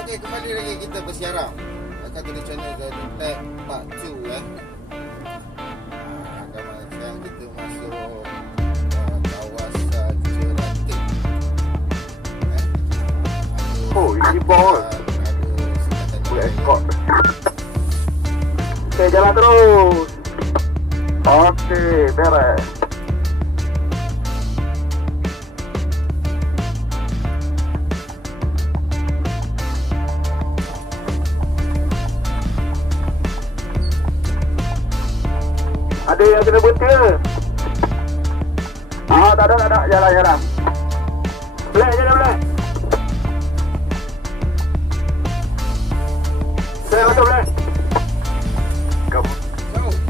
Okey, kembali lagi kita bersiaran. Akan tulis channel plan2 Sekarang kita masuk kawasan cherating. Oh, isi bawah. Ada eskot. Okey, jalan terus. Okey, beres. Ada yang kena berhenti ke? Tak ada. Jalan. Black, jalan black. Black, masuk black.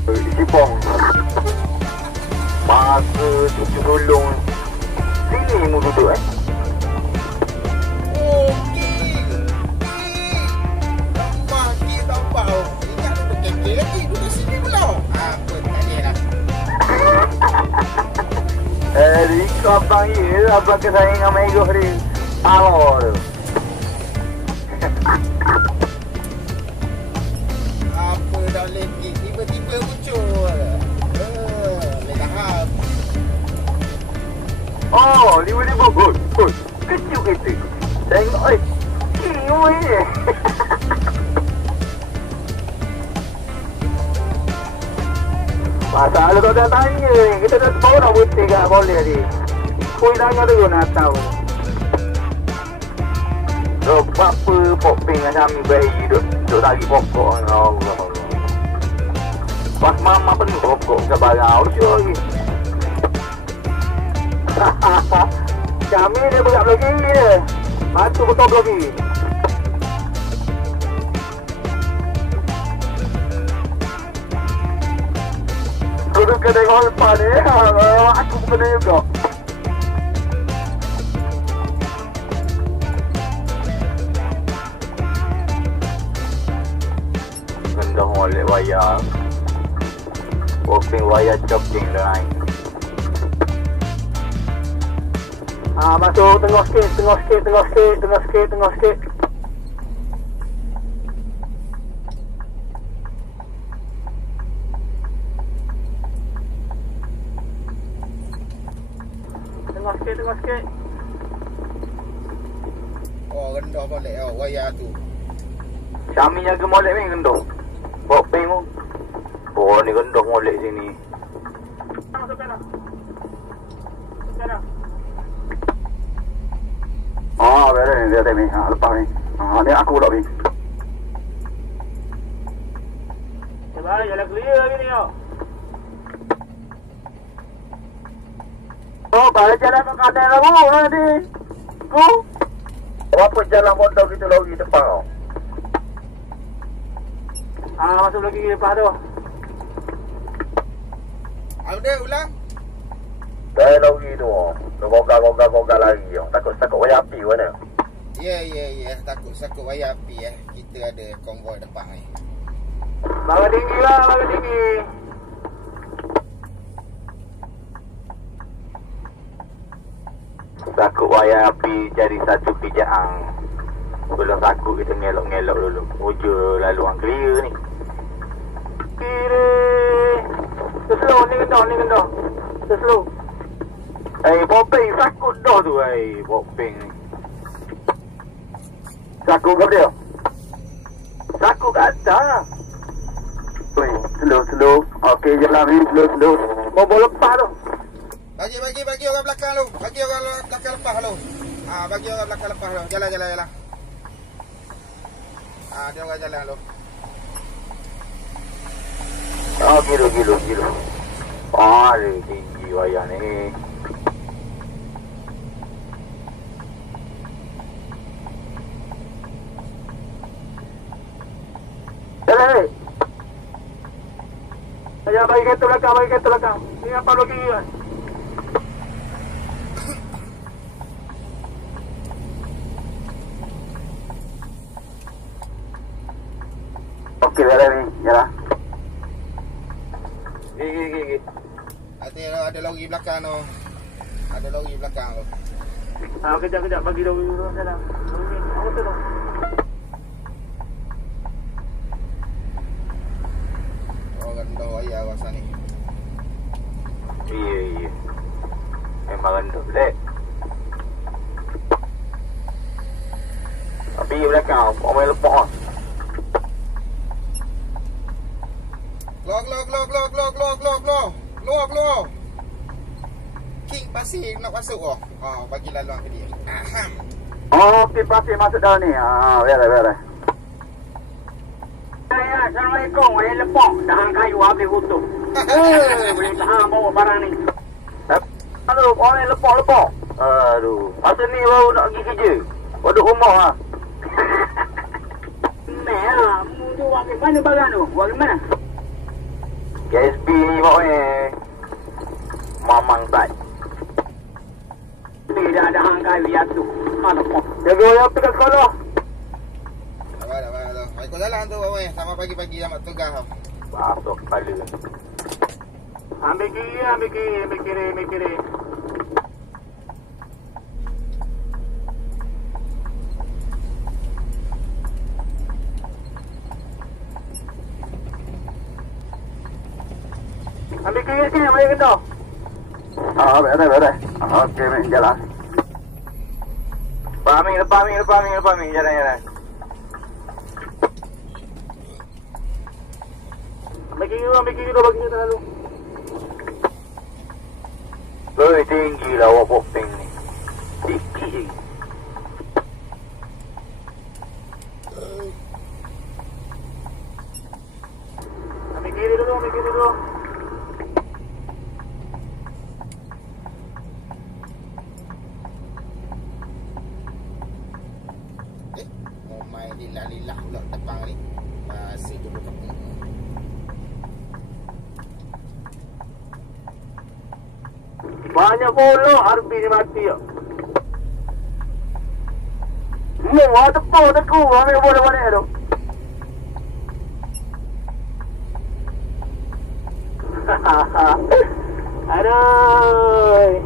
Isi bom. Masa cucu tolong. Sini mu duduk Nampak. Ingat tu kekek lagi. Duduk sini pula. Apa tadi lah. Kau panggil apa kesayangan dengan Mego hari Alor tu. Apa dah lekik tiba-tiba muncul. Lekahap. Oh, 5,000 good. Kecil kereta. Tengok kiwi ni. Masalah kau dah tanya ni. Kita dah baru nak berhenti kat boleh tadi. Kui tanya dulu nak tahu. So, apa poping dengan kami bayi duduk lagi pokok. Pas mama penuh pokok ke barang. Usia lagi. Kami dia berat lagi dia. Batu betul lagi. Duduk ke tengok lepas ni. Aku kena juga. Rendah molek wayar. Poping wayar chopping lain. Masuk tengah sikit. Tengah sikit. Oh, rendah boleh. Oh, wayar tu. Syami jaga molek ni rendah. Poping tu. Oh, ni rendah molek sini. Masuk sana. Beres dia ni. Lepas ni. Ni aku pula ni. Sebab jalan clear lagi ni yo. Oh, kalau jalan ke kanan lah nanti. Apa jalan motor gitu lagi depan kau? Masuk lagi lepas tu. Ada ulang. Dah lagi tu. Gogak lagi. Takut wayar api mana? Ya. Takut wayar api Kita ada konvoi depan ni. Baga tinggi lah. Takut wayar api cari satu pijaan. Belum takut kita ngelok dulu. Ujur laluan clear ni. Kiri. Slow ni kendah. Slow. Poping sakut dah tu poping ni. Sakut ke dia? Sakut kat atas. Slow. Okey, jalan ni slow. Mau lepas tu. Bagi orang belakang lu. Bagi orang belakang lepas lu. Bagi orang belakang lepas lu. Jalan. Dia orang jalan lu. Gila. Dia tinggi wayar ni. Ayah bagi kereta belakang. Ni apa lagi kan? Okey, jalan ni. Jalan. Gigi. Ada lori belakang tu. Kejap bagi dulu jalan. Apa tu? api belakang. Orang main lepak. Keluar. King pasir nak masuk oh. Bagi laluan ke dia. Oh, okey pasir masuk dalam ni. Biar. Assalamualaikum. Saya lepak. Dahan kayu habis utuh. Boleh tahan bawa barang ni. Aduh, orang lepak. Aduh, masa ni baru nak pergi kerja. Duduk rumah lah. Mu buat ke mana barang tu? Buat ke mana? KSP ni bawa ni. Mamang tak. Dia dah ada hang kayu jatuh. Mana pun. Jaga orang pergi kat sekolah. Dah. Ikut jalan tu awak sama pagi-pagi amat tugas. Masuk kepala. Ambil kiri. Ambil kiri sini, ambil kena. Beres. Okey, main jalan. Lepas mi, jalan. Ambil kiri dulu, bagi kita lalu. Tinggi lah awak popeng ni. Tinggi. Ambil kiri dulu. Main lilah pula depan ni. Masih dulu kampung. Banyak bola RB ni mati ya. Tepu teku ambil bola-bola tu. Aduh.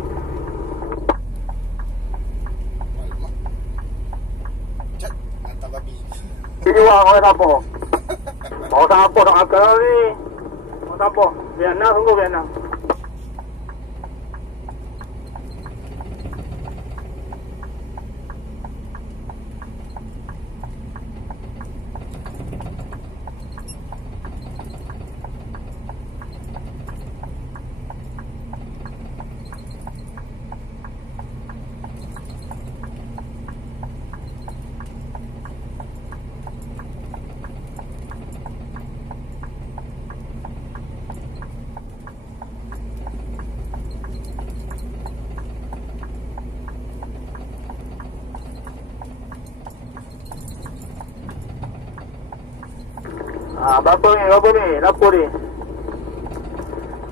Cat, hantar babi. Ini orang siapa? Orang siapa nak akal ni? Orang siapa? Vietnam sungguh Vietnam. Berapa ni? Lapor ni.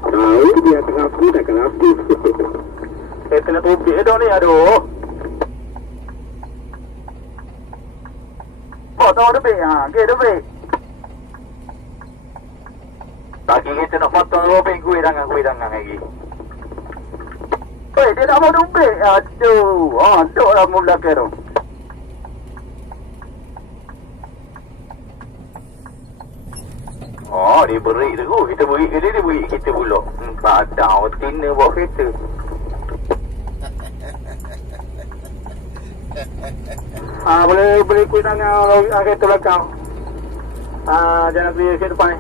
Tahu dia tengah aku dah kenapa. Kena topik dah ni, aduh. Tahu lebih. Okey, lebih. Lagi kita nak potong robek kuih tangan lagi. Dia tak mau dobek. Aduh. Duk lah mu belakang tu. Dia beri tu. Kita beri ke dia beri kita pula. Padahal tina bawa kereta. Boleh kuih tangan kereta belakang. Jangan pergi ke depan ni.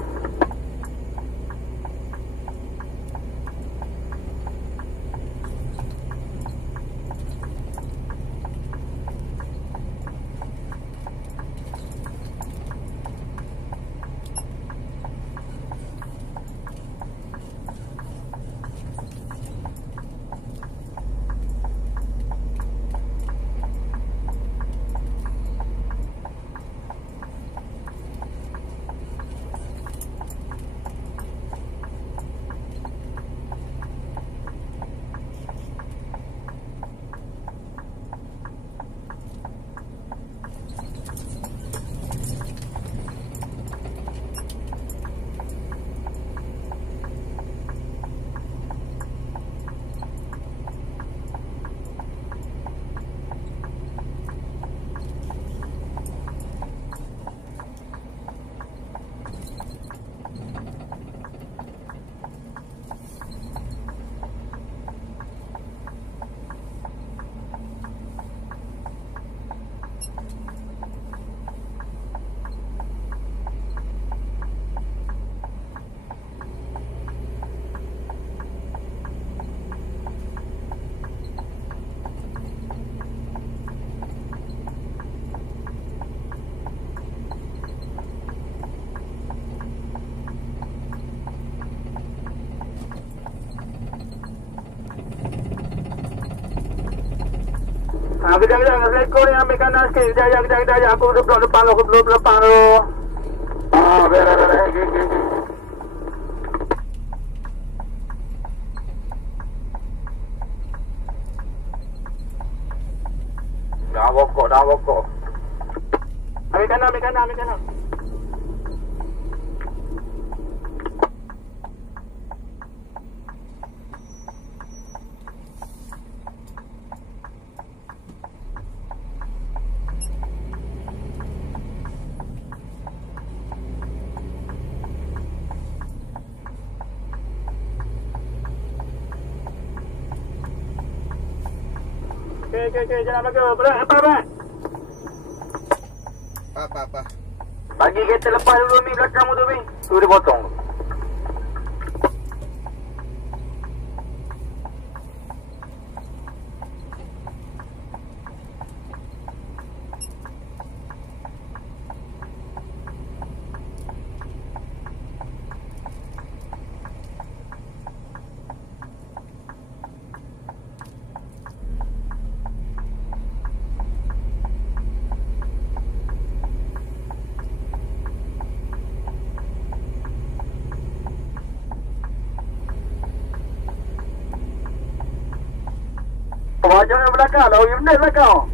Kejap. Lekor ni ambil kanan sikit. Kejap. Aku duduk depan lu. Biar. Okay. Dah bokok. Ambil kanan. Okay, jalan bagi. Apa? Apa? Bagi kereta lepas dulu Mi belakang tu Mi. Tu dia potong. Wajah yang belakang, lori benar belakang.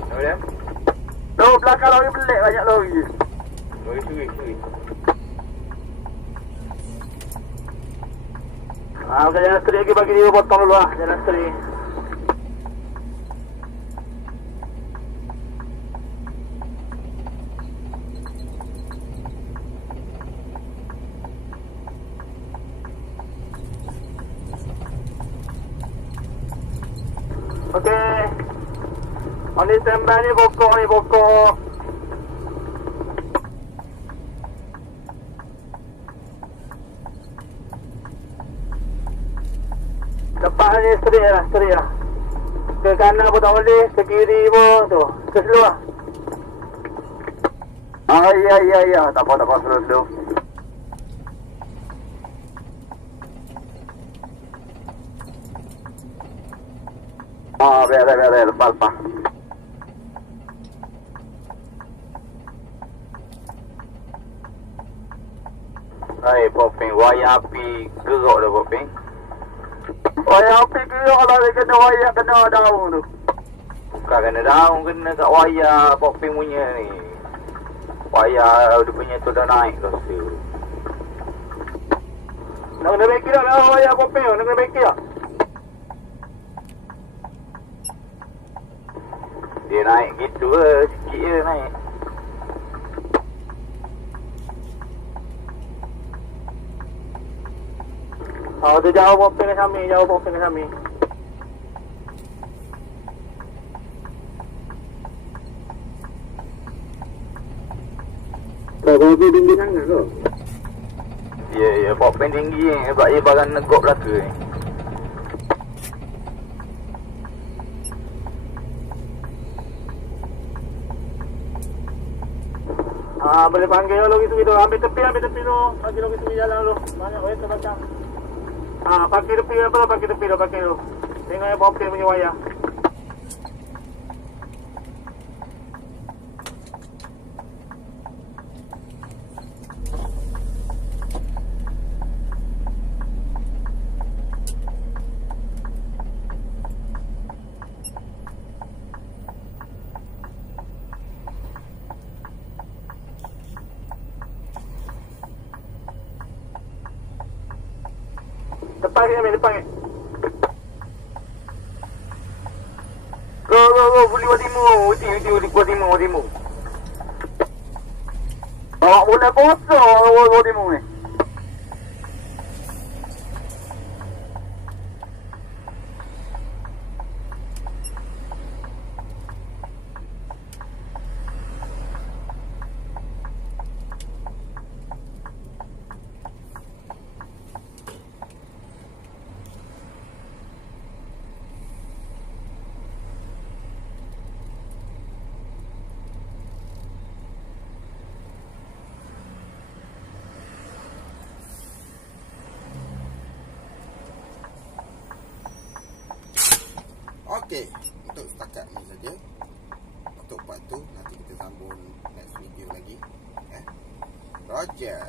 Apa dia? Lori belakang lori belik banyak lori. Lori suri. Jalan steri lagi bagi dia potong dulu lah. Jalan steri. Okey. On the standby ni pokok. Lepas ni steri lah. Ke kanan pun tak boleh, ke kiri pun tu. Ke slow lah. Ya. Tak apa slow. Biar, lepas. Hai, Popeng, wayar api gerak dah, Popeng. Wayar api gerak lah, dia kena wayar, kena daun tu. Bukan kena daun, kena kat wayar Popeng punya ni. Wayar dia punya tu dah naik rasa. Nak kena beki tak wayar Popeng tu, nak kena beki tak? Dia naik gitu ke, sikit je naik. Tu jauh Popeng dengan Syami. Kau tinggi sangat ke? Ya, Popeng tinggi ni, sebab dia barang negok belaka ni. Boleh panggil lori suri tu. Ambil tepi tu. Bagi lori suri jalan dulu. Banyak wayar terbakar. Pakai tepi tu. Tengok yang Popeng punya wayar. Depan ni. Go, boleh buat timu. Bawa bola kosong, timu ni. Okey, untuk setakat ni saja. Untuk part tu nanti kita sambung next video lagi. Roger.